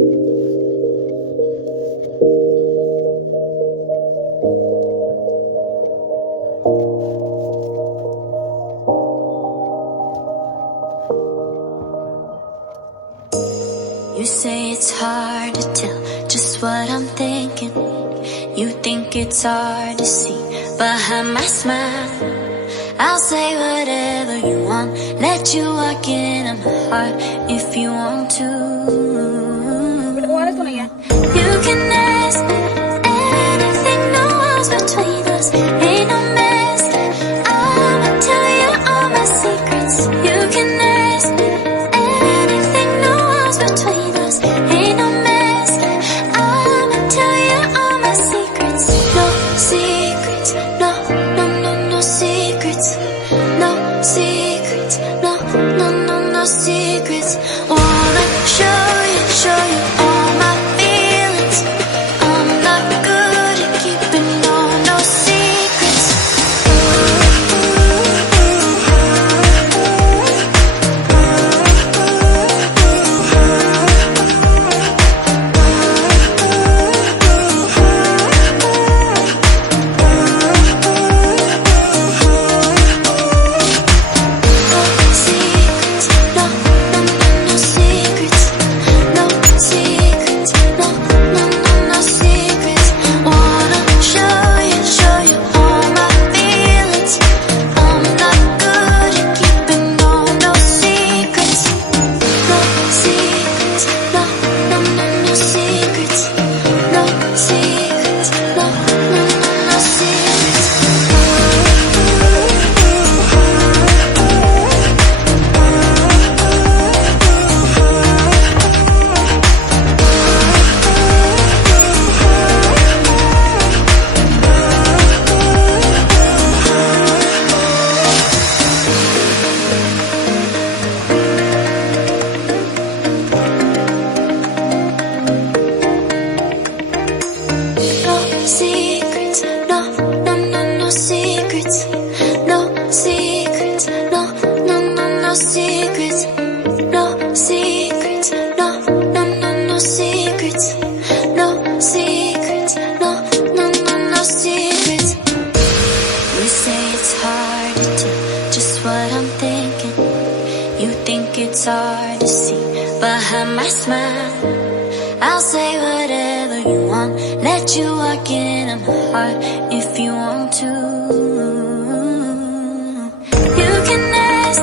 You say it's hard to tell just what I'm thinking. You think it's hard to see behind my smile. I'll say whatever you want, let you walk into my heart if you want to. You can ask anything, no walls between us, ain't no mask. I'ma tell you all my secrets. You can ask anything, no walls between us, ain't no mask. I'ma tell you all my secrets. No secrets, no, no, no, no secrets. No secrets, no, no, no, no secrets. Wanna show you all my feelings. I'm not good at keeping no secrets. It's hard to see behind my smile. I'll say whatever you want, let you walk into my heart if you want to. You can ask